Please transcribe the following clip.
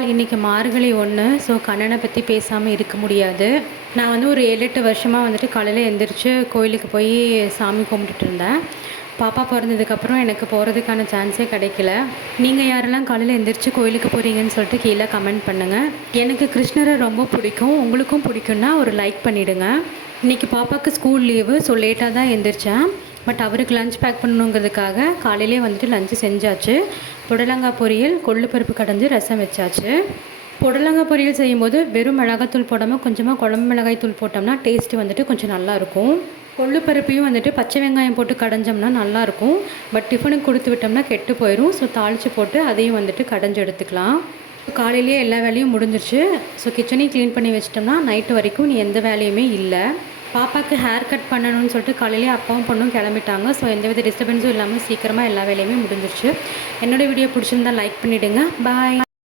நாள் இன்றைக்கி மார்கழி ஒன்று ஸோ கண்ணனை பற்றி பேசாமல் இருக்க முடியாது. நான் வந்து ஒரு ஏழு எட்டு வருஷமாக வந்துட்டு காலையில் எழுந்திரிச்சு கோயிலுக்கு போய் சாமி கும்பிட்டுட்டு இருந்தேன். பாப்பா பிறந்ததுக்கப்புறம் எனக்கு போகிறதுக்கான சான்ஸே கிடைக்கல. நீங்கள் யாரெல்லாம் காலையில் எந்திரிச்சு கோயிலுக்கு போகிறீங்கன்னு சொல்லிட்டு கீழே கமெண்ட் பண்ணுங்கள் எனக்கு கிருஷ்ணரை ரொம்ப பிடிக்கும். உங்களுக்கும் பிடிக்கும்னா ஒரு லைக் பண்ணிவிடுங்க இன்றைக்கி பாப்பாவுக்கு ஸ்கூல் லீவு ஸோ லேட்டாக தான் எந்திரிச்சேன். பட் அவருக்கு லஞ்ச் பேக் பண்ணணுங்கிறதுக்காக காலையிலே வந்துட்டு லஞ்சு செஞ்சாச்சு. புடலங்காய் பொரியல் கொள்ளு பருப்பு கடைஞ்சி ரசம் வச்சாச்சு. புடலங்காய் பொரியல் செய்யும்போது வெறும் மிளகாத்தூள் போடாமல் கொஞ்சமாக குழம்பு மிளகாய் தூள் போட்டோம்னா டேஸ்ட்டு வந்துட்டு கொஞ்சம் நல்லாயிருக்கும். கொள்ளு பருப்பையும் வந்துட்டு பச்சை வெங்காயம் போட்டு கடைஞ்சோம்னா நல்லாயிருக்கும். பட் டிஃபனுக்கு கொடுத்து விட்டோம்னா கெட்டு போயிடும் ஸோ தாளித்து போட்டு அதையும் வந்துட்டு கடைஞ்சி எடுத்துக்கலாம். காலையிலேயே எல்லா வேலையும் முடிஞ்சிருச்சு. ஸோ கிச்சனையும் க்ளீன் பண்ணி வச்சிட்டோம்னா நைட்டு வரைக்கும் நீ எந்த வேலையுமே இல்லை. பாப்பாவுக்கு ஹேர் கட் பண்ணணும்னு சொல்லிட்டு காலையிலே அப்பாவும் பொண்ணும் கிளம்பிட்டாங்க. ஸோ எந்தவித டிஸ்டர்பன்ஸும் இல்லாமல் சீக்கிரமாக எல்லா வேலையுமே முடிஞ்சிருச்சு. என்னோடய வீடியோ பிடிச்சிருந்தா லைக் பண்ணிவிடுங்க பாய்